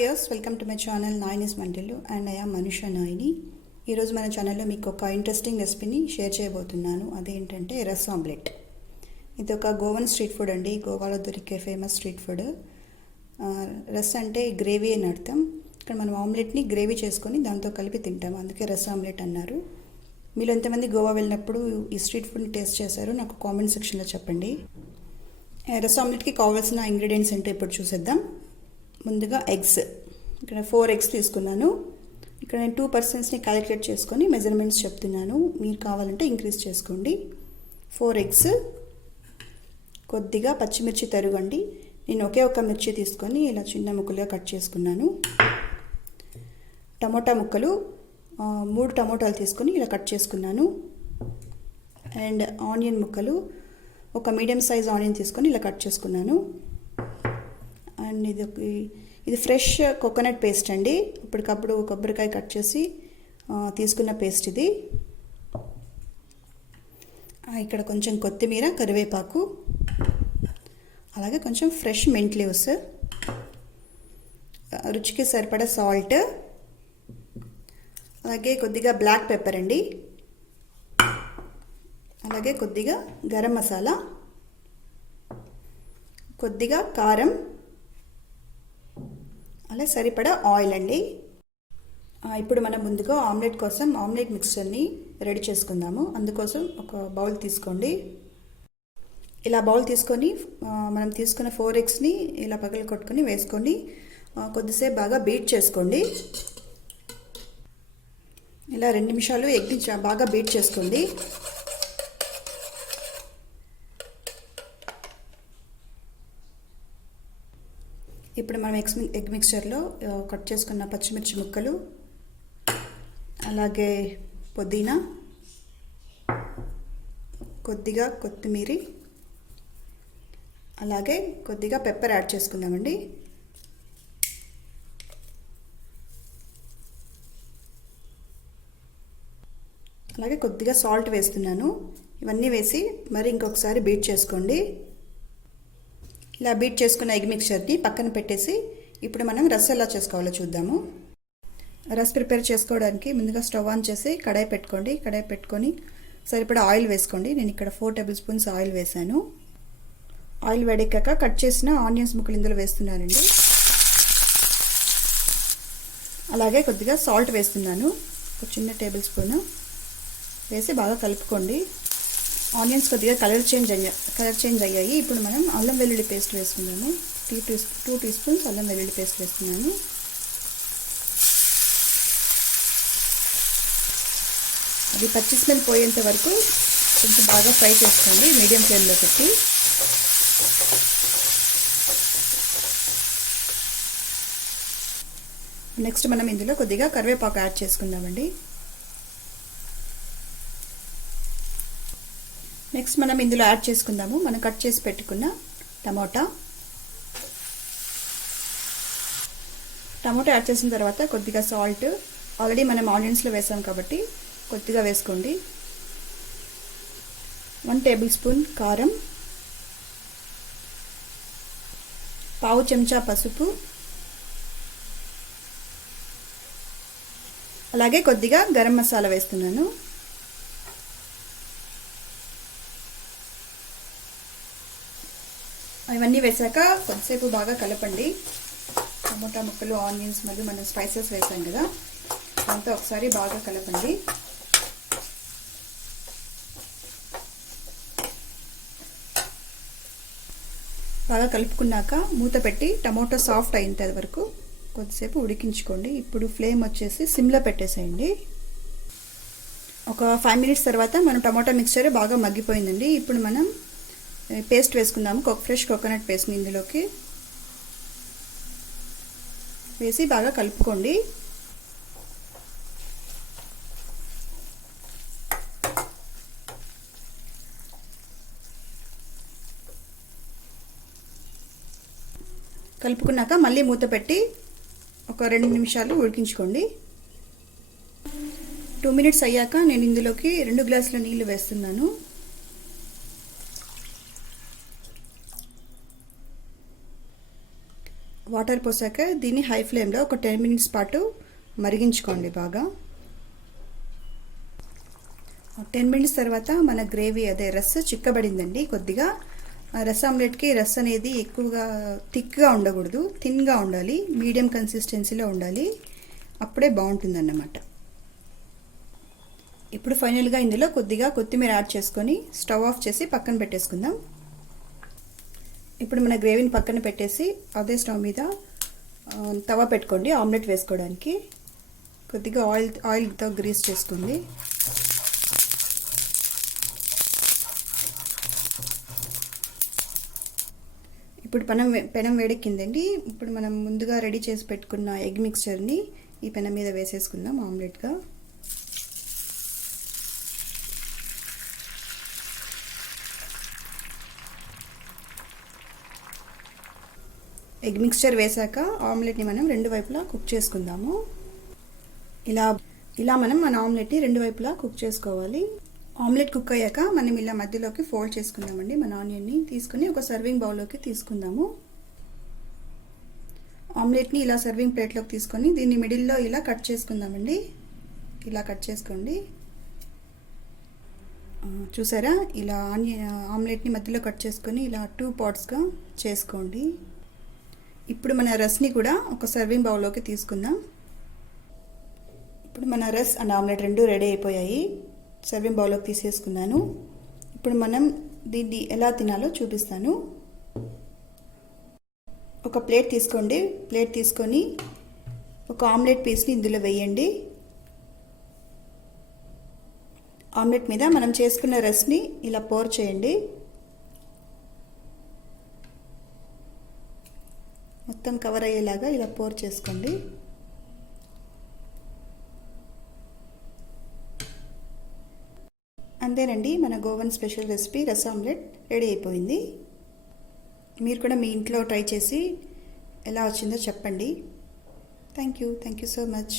Viewers, welcome to my channel Nayini's వంటలు and I am Manusha Nayini. ఈరోజు మన ఛానల్లో మీకు ఒక ఇంట్రెస్టింగ్ రెసిపీని షేర్ చేయబోతున్నాను. అదేంటంటే రస్ ఆమ్లెట్. ఇది ఒక గోవన్ స్ట్రీట్ ఫుడ్ అండి. గోవాలో దొరికే ఫేమస్ స్ట్రీట్ ఫుడ్. రస్ అంటే గ్రేవీ అని అర్థం. ఇక్కడ మనం ఆమ్లెట్ని గ్రేవీ చేసుకొని దాంతో కలిపి తింటాం, అందుకే రస్ ఆమ్లెట్ అన్నారు. మీరు ఎంతమంది గోవా వెళ్ళినప్పుడు ఈ స్ట్రీట్ ఫుడ్ని టేస్ట్ చేశారో నాకు కామెంట్ సెక్షన్లో చెప్పండి. రస్ ఆమ్లెట్కి కావాల్సిన ఇంగ్రీడియంట్స్ ఏంటో ఇప్పుడు చూసేద్దాం. ముందుగా ఎగ్స్, ఇక్కడ 4 ఎగ్స్ తీసుకున్నాను. ఇక్కడ నేను 2 పర్సన్స్ని క్యాలిక్యులేట్ చేసుకొని మెజర్మెంట్స్ చెప్తున్నాను, మీరు కావాలంటే ఇంక్రీజ్ చేసుకోండి. 4 ఎగ్స్, కొద్దిగా పచ్చిమిర్చి తరుగండి. నేను ఒకే ఒక మిర్చి తీసుకొని ఇలా చిన్న ముక్కలుగా కట్ చేసుకున్నాను. టమోటా ముక్కలు 3 టమోటాలు తీసుకొని ఇలా కట్ చేసుకున్నాను. అండ్ ఆనియన్ ముక్కలు, ఒక మీడియం సైజ్ ఆనియన్ తీసుకొని ఇలా కట్ చేసుకున్నాను. అండ్ ఇది ఫ్రెష్ కోకోనట్ పేస్ట్ అండి. ఇప్పటికప్పుడు కొబ్బరికాయ కట్ చేసి తీసుకున్న పేస్ట్ ఇది. ఇక్కడ కొంచెం కొత్తిమీర, కరివేపాకు, అలాగే కొంచెం ఫ్రెష్ మింట్ లీవ్స్, రుచికి సరిపడా సాల్ట్, అలాగే కొద్దిగా బ్లాక్ పెప్పర్ అండి, అలాగే కొద్దిగా గరం మసాలా, కొద్దిగా కారం, అలా సరిపడా ఆయిల్ అండి. ఇప్పుడు మనం ముందుగా ఆమ్లెట్ కోసం ఆమ్లెట్ మిక్స్చర్ని రెడీ చేసుకుందాము. అందుకోసం ఒక బౌల్ తీసుకోండి. ఇలా బౌల్ తీసుకొని మనం తీసుకున్న 4 ఎగ్స్ని ఇలా పగలు కొట్టుకొని వేసుకోండి. కొద్దిసేపు బాగా బీట్ చేసుకోండి. ఇలా 2 నిమిషాలు ఎగ్ని బాగా బీట్ చేసుకోండి. ఇప్పుడు మనం ఎగ్ మిక్చర్లో కట్ చేసుకున్న పచ్చిమిర్చి ముక్కలు, అలాగే పుదీనా, కొద్దిగా కొత్తిమీర, అలాగే కొద్దిగా పెప్పర్ యాడ్ చేసుకుందామండి. అలాగే కొద్దిగా సాల్ట్ వేస్తున్నాను. ఇవన్నీ వేసి మరి ఇంకొకసారి బీట్ చేసుకోండి. ఇలా బీట్ చేసుకున్న ఎగ్ మిక్చర్ని పక్కన పెట్టేసి ఇప్పుడు మనం రస్ ఎలా చేసుకోవాలో చూద్దాము. రస్ ప్రిపేర్ చేసుకోవడానికి ముందుగా స్టవ్ ఆన్ చేసి కడాయి పెట్టుకోండి. కడాయి పెట్టుకొని సరిపడా ఆయిల్ వేసుకోండి. నేను ఇక్కడ 4 టేబుల్ స్పూన్స్ ఆయిల్ వేసాను. ఆయిల్ వేడెక్కాక కట్ చేసిన ఆనియన్స్ ముక్కలు ఇందులో వేస్తున్నానండి. అలాగే కొద్దిగా సాల్ట్ వేస్తున్నాను, ఒక చిన్న టేబుల్ స్పూన్ వేసి బాగా కలుపుకోండి. ఆనియన్స్ కొద్దిగా కలర్ చేంజ్ అయ్యాయి. ఇప్పుడు మనం అల్లం వెల్లుల్లి పేస్ట్ వేసుకున్నాము. 2 టీ స్పూన్స్ అల్లం వెల్లుల్లి పేస్ట్ వేస్తున్నాను. అది పచ్చి స్మెల్ పోయేంత వరకు కొంచెం బాగా ఫ్రై చేసుకోండి, మీడియం ఫ్లేమ్లో పెట్టి. నెక్స్ట్ మనం ఇందులో కొద్దిగా కరివేపాకు యాడ్ చేసుకుందామండి. నెక్స్ట్ మనం ఇందులో యాడ్ చేసుకుందాము మనం కట్ చేసి పెట్టుకున్న టమోటా యాడ్ చేసిన తర్వాత కొద్దిగా సాల్ట్, ఆల్రెడీ మనం ఆనియన్స్లో వేసాం కాబట్టి కొద్దిగా వేసుకోండి. 1 టేబుల్ స్పూన్ కారం, పావు చెంచా పసుపు, అలాగే కొద్దిగా గరం మసాలా వేస్తున్నాను. ఇవన్నీ వేసాక కొద్దిసేపు బాగా కలపండి. టమోటా ముక్కలు, ఆనియన్స్ మరియు మనం స్పైసెస్ వేసాం కదా, దాంతో ఒకసారి బాగా కలపండి. బాగా కలుపుకున్నాక మూత పెట్టి టమోటా సాఫ్ట్ అయ్యేంత వరకు కొద్దిసేపు ఉడికించుకోండి. ఇప్పుడు ఫ్లేమ్ వచ్చేసి సిమ్లో పెట్టేసేయండి. ఒక 5 మినిట్స్ తర్వాత మనం టమోటా మిక్చర్ బాగా మగ్గిపోయిందండి. ఇప్పుడు మనం పేస్ట్ వేసుకుందాము. ఫ్రెష్ కోకోనట్ పేస్ట్ని ఇందులోకి వేసి బాగా కలుపుకోండి. కలుపుకున్నాక మళ్ళీ మూత పెట్టి ఒక 2 నిమిషాలు ఉడికించుకోండి. 2 మినిట్స్ అయ్యాక నేను ఇందులోకి 2 గ్లాసుల నీళ్లు వేస్తున్నాను. వాటర్ పోసాక దీన్ని హై ఫ్లేమ్లో ఒక 10 మినిట్స్ పాటు మరిగించుకోండి బాగా. 10 మినిట్స్ తర్వాత మన గ్రేవీ అదే రస్ చిక్కబడిందండి. కొద్దిగా రస్ ఆమ్లెట్కి రస్ అనేది ఎక్కువగా థిక్గా ఉండకూడదు, థిన్గా ఉండాలి, మీడియం కన్సిస్టెన్సీలో ఉండాలి, అప్పుడే బాగుంటుందన్నమాట. ఇప్పుడు ఫైనల్గా ఇందులో కొద్దిగా కొత్తిమీర యాడ్ చేసుకొని స్టవ్ ఆఫ్ చేసి పక్కన పెట్టేసుకుందాం. ఇప్పుడు మన గ్రేవీని పక్కన పెట్టేసి అదే స్టవ్ మీద తవా పెట్టుకోండి ఆమ్లెట్ వేసుకోవడానికి. కొద్దిగా ఆయిల్తో గ్రీస్ చేసుకోండి. ఇప్పుడు పెనం వేడెక్కిందండి. ఇప్పుడు మనం ముందుగా రెడీ చేసి పెట్టుకున్న ఎగ్ మిక్స్చర్ని ఈ పెనం మీద వేసేసుకుందాం ఆమ్లెట్గా. ఎగ్ మిక్స్చర్ వేసాక ఆమ్లెట్ని మనం రెండు వైపులా కుక్ చేసుకుందాము. ఇలా మనం మన ఆమ్లెట్ని రెండు వైపులా కుక్ చేసుకోవాలి. ఆమ్లెట్ కుక్ అయ్యాక మనం ఇలా మధ్యలోకి ఫోల్డ్ చేసుకుందామండి. మన ఆనియన్ని తీసుకుని ఒక సర్వింగ్ బౌల్లోకి తీసుకుందాము. ఆమ్లెట్ని ఇలా సర్వింగ్ ప్లేట్లోకి తీసుకొని దీన్ని మిడిల్లో ఇలా కట్ చేసుకుందామండి. ఇలా కట్ చేసుకోండి. చూసారా, ఇలా ఆమ్లెట్ని మధ్యలో కట్ చేసుకొని ఇలా 2 పార్ట్స్గా చేసుకోండి. ఇప్పుడు మన రస్ని కూడా ఒక సర్వింగ్ బౌల్లోకి తీసుకుందాం. ఇప్పుడు మన రస్ అండ్ ఆమ్లెట్ రెండు రెడీ అయిపోయాయి. సర్వింగ్ బౌల్లోకి తీసేసుకున్నాను. ఇప్పుడు మనం దీన్ని ఎలా తినాలో చూపిస్తాను. ఒక ప్లేట్ తీసుకోండి. ప్లేట్ తీసుకొని ఒక ఆమ్లెట్ పీస్ని ఇందులో వేయండి. ఆమ్లెట్ మీద మనం చేసుకున్న రస్ని ఇలా పోర్ చేయండి. మొత్తం కవర్ అయ్యేలాగా ఇలా పోర్ చేసుకోండి. అంతేనండి, మన గోవన్ స్పెషల్ రెసిపీ రస్ ఆమ్లెట్ రెడీ అయిపోయింది. మీరు కూడా మీ ఇంట్లో ట్రై చేసి ఎలా వచ్చిందో చెప్పండి. Thank you so much.